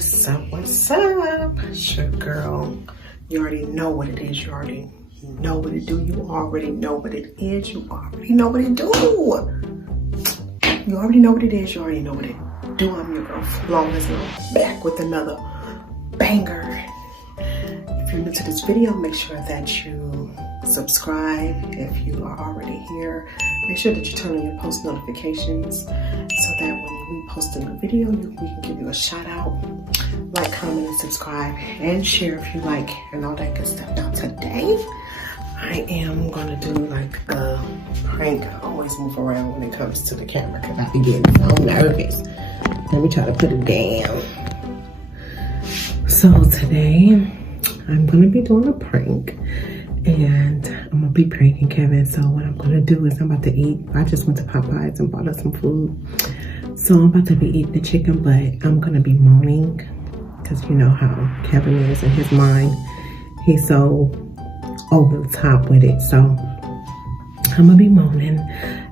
What's up? What's up? It's your girl. You already know what it is. You already know what it do. You already know what it is. You already know what it do. You already know what it is. You already know what it do. I'm your girl, Flawless, and I'm back with another banger. If you're new to this video, make sure that you subscribe. If you are already here, make sure that you turn on your post notifications so that when we post a new video, we can give you a shout out. Like, comment, and subscribe, and share if you like, and all that good stuff. Now today, I am gonna do like a prank. I always move around when it comes to the camera because I be getting so nervous. Let me try to put it down. So today, I'm gonna be doing a prank, and I'm gonna be pranking Kevin. So what I'm gonna do is I'm about to eat. I just went to Popeyes and bought us some food. So I'm about to be eating the chicken, but I'm gonna be moaning because you know how Kevin is in his mind. He's so over the top with it. So I'm gonna be moaning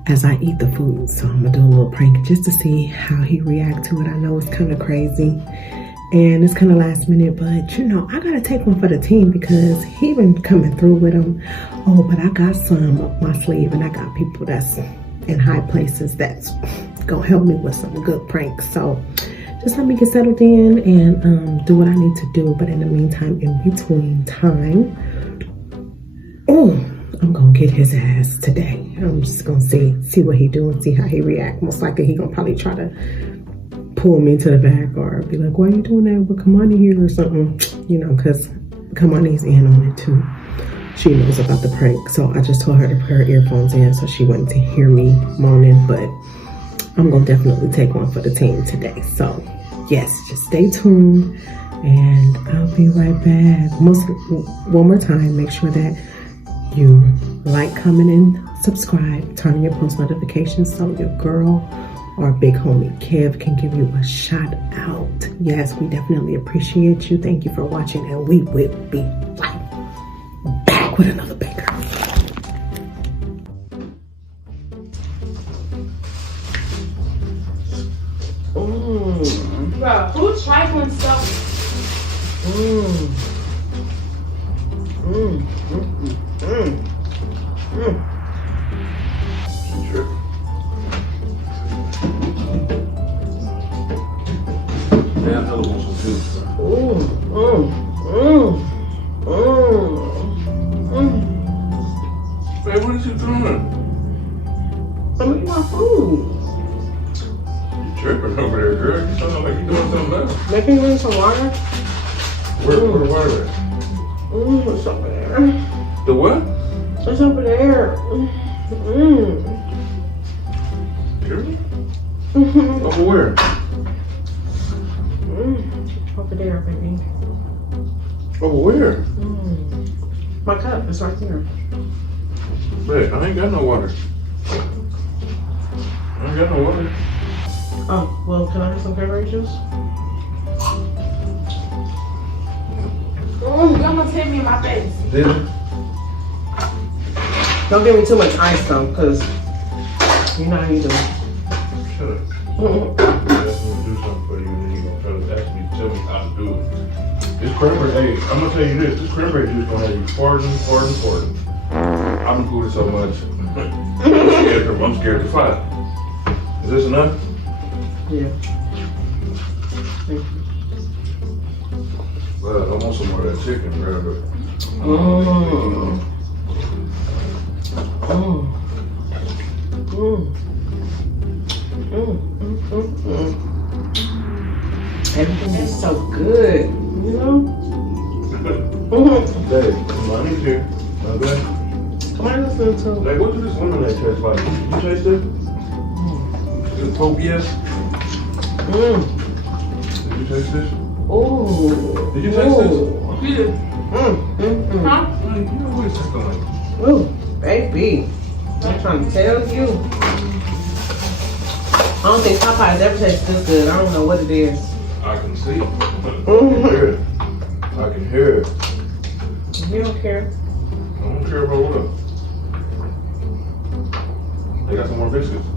as I eat the food. So I'm gonna do a little prank just to see how he reacts to it. I know it's kind of crazy and it's kind of last minute, but you know, I gotta take one for the team because he been coming through with them. Oh, but I got some up my sleeve, and I got people that's in high places that's gonna help me with some good pranks. So just let me get settled in and do what I need to do. But in the meantime, in between time, I'm gonna get his ass today. I'm just gonna see what he do and see how he react. Most likely he gonna probably try to pull me to the back or be like, why are you doing that with Kamani here or something, you know, because Kamani's in on it too. She knows about the prank. So I just told her to put her earphones in so she wouldn't hear me moaning, but I'm gonna definitely take one for the team today. So yes, just stay tuned and I'll be right back. One more time, make sure that you like, comment, and subscribe. Turn on your post notifications so your girl or big homie Kev can give you a shout out. Yes, we definitely appreciate you. Thank you for watching, and we will be right back with another banger. Bro, who trifling stuff? Yeah, I know the ones too. Hey, what is you doing? I'm eating my food. You tripping over there, girl. You sound like you doing something else. Making me some water. Where the water at? It's over there. The what? It's over there. Period? Over where? Over there, baby. Over where? My cup is right there. Hey, I ain't got no water. I ain't got no water. Oh, well, can I have some cranberry juice? You almost hit me in my face. Did it? Don't give me too much ice, though, because you know how you do. Shut up. I'm gonna do something for you, and then you're gonna try to ask me, tell me how to do it. This cranberry, hey, I'm gonna tell you this cranberry juice gonna have you farting. I've been cool so much. I'm scared to fight. Is this enough? Yeah. Thank you. Well, I want some more of that chicken, bro. Everything is so good, you know? Hey, money's here. Okay? Come on, listen to Hey, what does this lemonade taste like? You taste it? Is it copious? Did you taste this? Ooh. Did you taste this? Yeah. Huh? You know what it's tasting like. Ooh, baby. I'm trying to tell you. I don't think Popeyes ever tastes this good. I don't know what it is. I can see it. I can hear it. I can hear it. You don't care. I don't care about what. They got some more biscuits.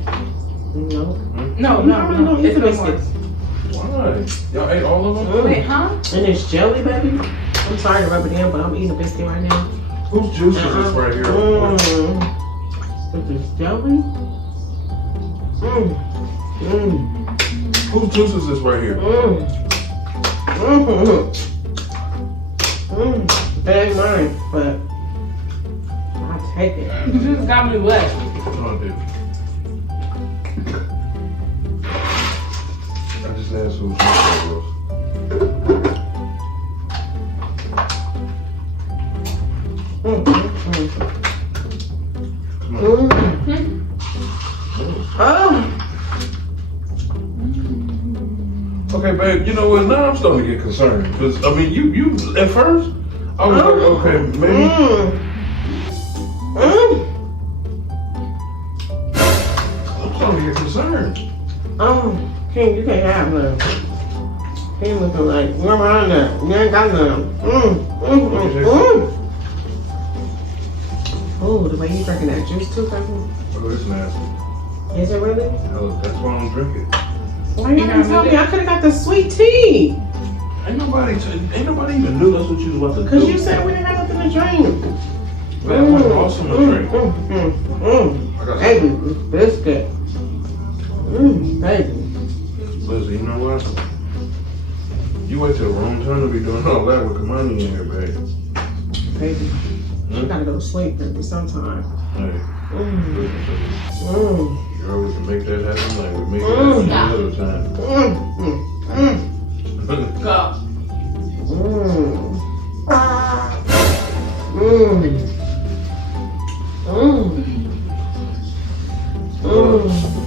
No. No, You don't it's eat the no more. biscuits. Why? Why? Y'all ate all of them? Wait, huh? And it's jelly, baby. I'm sorry to rub it in, but I'm eating a biscuit right now. Whose juice is this right here? With this jelly. Whose juice is this right here? It ain't mine, but I'll take it. You just got me wet. No, I did. I just asked whose juice that was. Come on. Oh. Okay, babe, you know what? Now I'm starting to get concerned. Because, I mean, you at first, I was like, okay, maybe. I'm starting to get concerned. King, you can't have none. King looking like, where am I now? You ain't got none. Oh, the way you drinking that juice too, baby. Oh, it's nasty. Is it really? That's why I don't drink it. Why you didn't tell me? I could have got the sweet tea. Ain't nobody even knew that's what you was about to do. Cause you said we didn't have nothing to drink. That was awesome to drink. I got Baby, this biscuit. Baby. Lizzie, you know what? You wait till the wrong time to be doing all that with Kamani in here, babe. Baby. You gotta go to sleep, baby, sometime. Hey. Girl, we can make that happen. Like, we make it happen another time. Go.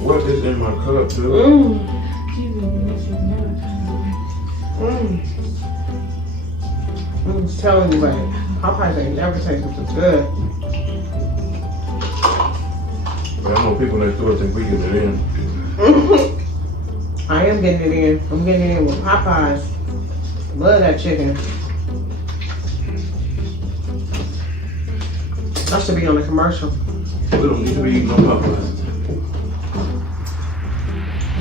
What is in my cup, dude? I'm just telling you, babe. Popeyes ain't never tasted so good. But I know people next door think we get it in. I am getting it in. I'm getting it in with Popeyes. Love that chicken. That should be on the commercial. We don't need to be eating no Popeyes.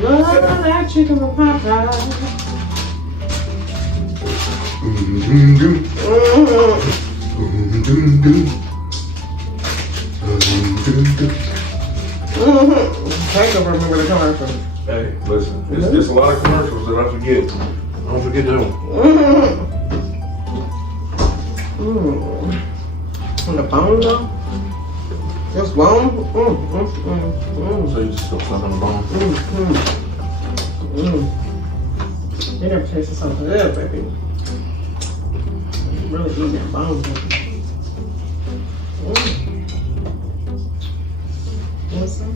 Love that chicken with Popeyes. Take over, remember the commercial. Hey, listen, it's a lot of commercials that I forget. I don't forget them. On the bone though? Just bone? So you just go suck on the bone? They never tasted so good, baby. Really eating that bone, baby. What's that?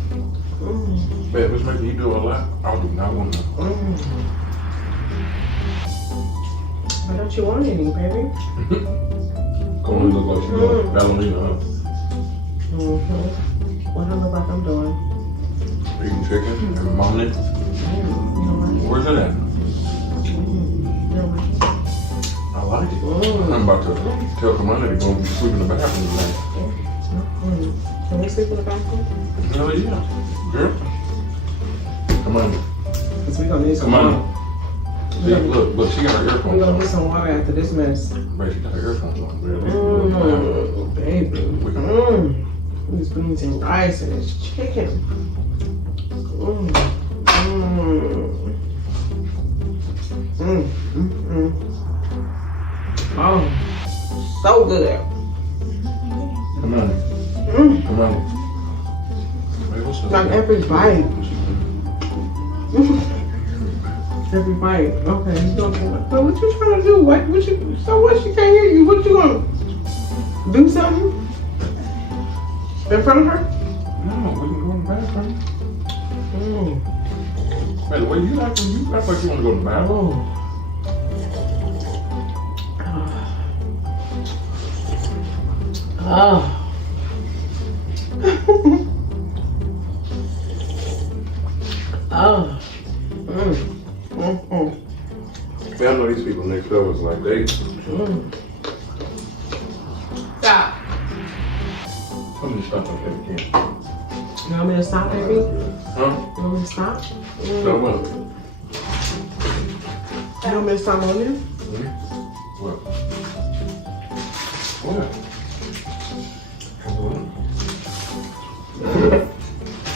Babe, let's make you do a lot. I do not want to. Why don't you want any, baby? Come on, look like she's doing ballerina, huh? What I look like I'm doing? Eating chicken and momming it. Where's it at? I like it. I'm about to tell Kamani to go sleep in the bathroom tonight. Can we sleep in the bathroom? Hell yeah. Girl. Come on. Because we're going to need some Come on. water. See, look, she got her We're earphones going to on. need some water after this mess. Right, she got her earphones on. Baby. These beans and rice and this chicken. Oh, so good. Come on. Come on. Wait, what's up? Like every bite. Every bite. Okay, you don't do it. But what you trying to do? What you? So what? She can't hear you. What you gonna do? Something in front of her? No, we can go in the bathroom. Wait, what you act like you want to go in the bathroom? Oh. See, I know these people next door was like, they. Stop. Let me stop on that again. You want me to stop, baby? Huh? You want me to stop? So what? don't miss some on you? What? What?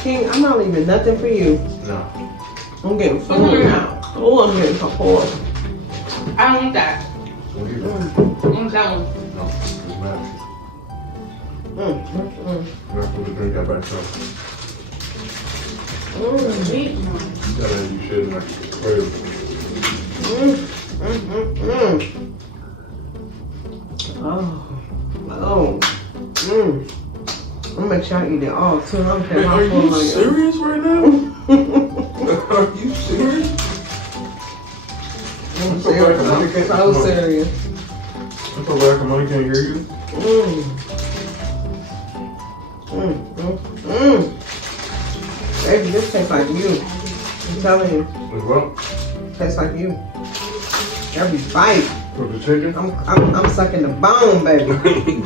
King, I'm not leaving nothing for you. No. I'm getting food now. Oh, I'm getting support. I don't want that. What do you I want that one. No, it's not. Mm. You're not supposed to drink that by yourself. Sweet. You gotta have you shit like crazy. Oh. I'm gonna make sure I eat it all too. I don't care Man, how are full you I am. serious right now? Are you serious? I'm serious. I'm so serious. I'm so glad Kamani can't hear you. Baby, this tastes like you. I'm telling you, As well? tastes like you. Every bite, For the chicken? I'm sucking the bone, baby.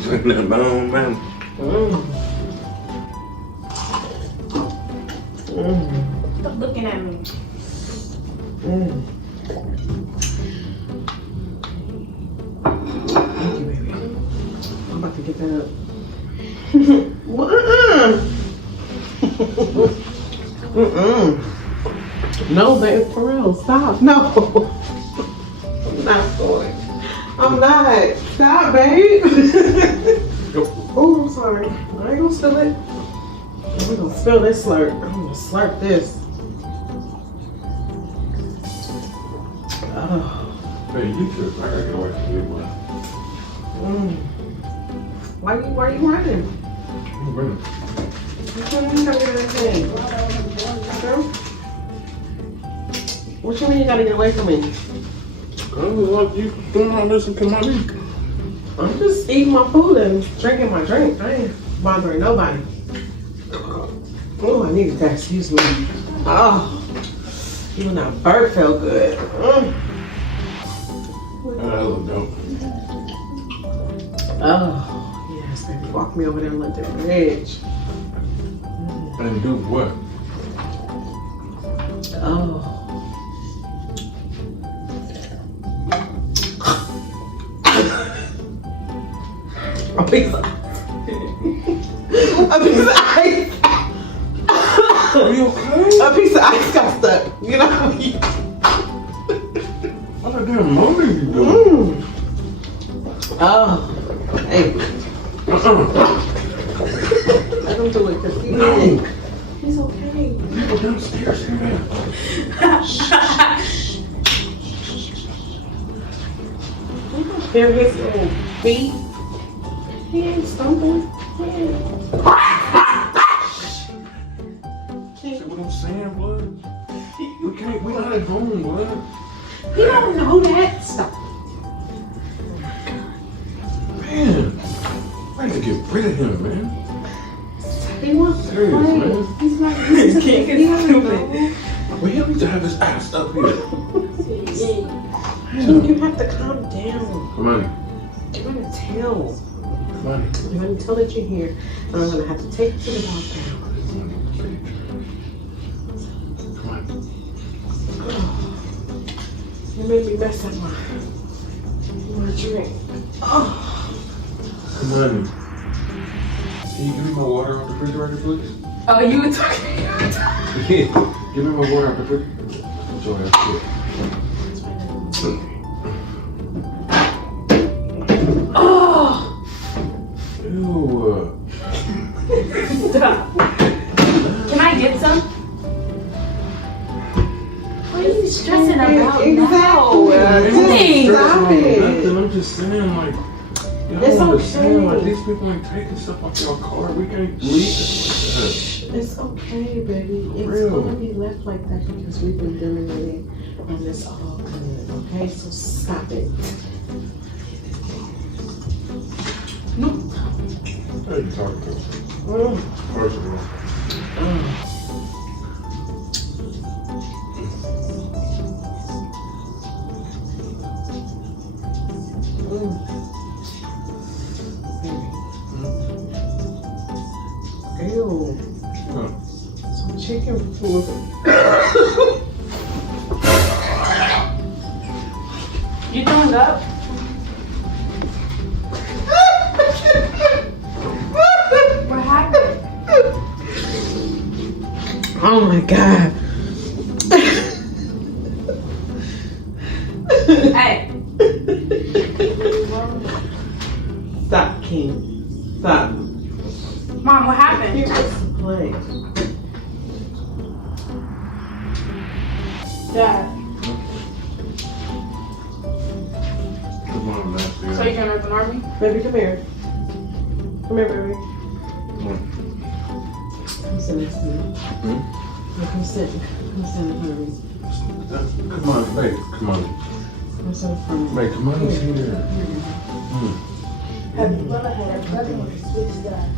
Sucking that bone, man. Stop looking at me. Thank you, baby. I'm about to get that up. No, babe, for real, stop. No. I'm not going. I'm not. Stop, babe. Oh, I'm sorry. I ain't gonna spill it. I'm gonna spill this slurp. I'm gonna slurp this. Oh. Hey, you should. I gotta get away from you, man. Why you running? I'm running. You gotta get away from me. Girl? What you mean you gotta get away from me? Like you doing all this and Kamani. I'm just eating my food and drinking my drink. I ain't bothering nobody. Oh, I needed that. Excuse me. Oh, even that burp felt good. That look dope. Oh, yes, baby. Walk me over there and let the bridge. And do what? Oh. A piece of ice. Are you okay? A piece of ice got stuck. You know? What the damn moaning you doing? Oh. Hey. Let him do it because he No. he's okay. Go downstairs, man. You don't hear his little feet. He ain't stumbling. See what I'm saying, blood? We not at home, blood. He don't know that. Stop. Man, I need to get rid of him, man. He wants to Serious, play. man. He's not used to it. He doesn't know. Well, he needs to have his ass up here. King, you have to calm down. Come on. You're gonna tell. Come on. You're gonna tell that you're here, and I'm gonna have to take you to the doctor. Come on. You made me mess up my drink. Oh. Come on. Can you give me my water off the refrigerator, please? Oh, you were talking. Yeah. Give me my water off the refrigerator. I'm sorry, that's good. Oh, Ew. stop. Can I get some? What are you stressing about Exactly. now? Just stop it. Nothing. I'm just saying, like, y'all It's understand, okay. like, these people ain't taking stuff off your car. We can't leave it It's okay, baby. It's Real. gonna be left like that because we've been dealing with it, and it's all good. Okay, so stop it. No. like that. How you talking to? First of all. Ew. Huh. Some chicken food. up? What happened? Oh my God. Hey. Stop, King. Stop. Mom, what happened? Here was the play. Dad. Come on, Nancy. So you're gonna ignore me? Baby, come here. Come here, baby. Come on. Come sit next to me. Come sit. Come sit in front of me. Come on, babe. Come on. Come sit in front of me. Babe, come on here. Have you ever had a brother with a switch that?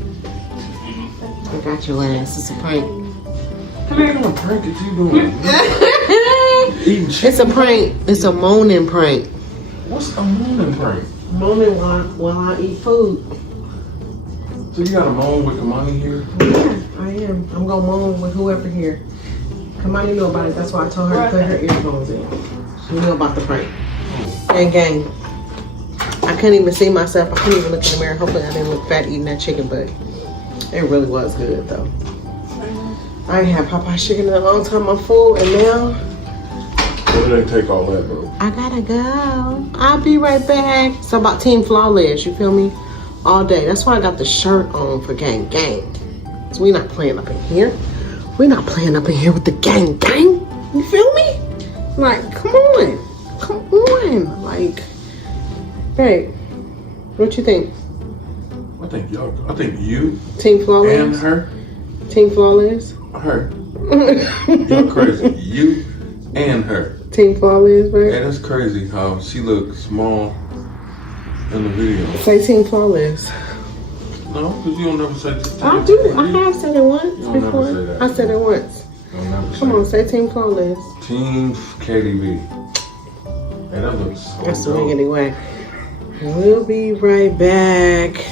I got your ass. It's a prank. Come here. What kind of prank is you doing? Eating chicken? It's a prank. It's a moaning prank. What's a morning prank? Moaning while I eat food. So you got a moan with Kamani here? Yeah, I am. I'm gonna moan with whoever here. Kamani knew about it. That's why I told her to put her earphones in. She knew about the prank. Gang, gang. I couldn't even see myself. I couldn't even look in the mirror. Hopefully I didn't look fat eating that chicken, but it really was good though. I ain't had Popeye's chicken in a long time. I'm full, and now What did they take all that, bro? I gotta go. I'll be right back. It's about Team Flawless, you feel me? All day. That's why I got the shirt on for gang gang. So we not playing up in here. We're not playing up in here with the gang gang. You feel me? Like, come on. Come on. Like, babe, what you think? I think you Team Flawless? and her. Team Flawless? Her. You're crazy. You and her. Team Flawless, right? And it's crazy how she looks small in the video. Say Team Flawless. No, because you don't never say I do. I have said it once You don't never before. say that. I said it once. You'll never Come say on, say Team Flawless. Team KDB. Hey, that looks so That's the dope. wiggity way. We'll be right back.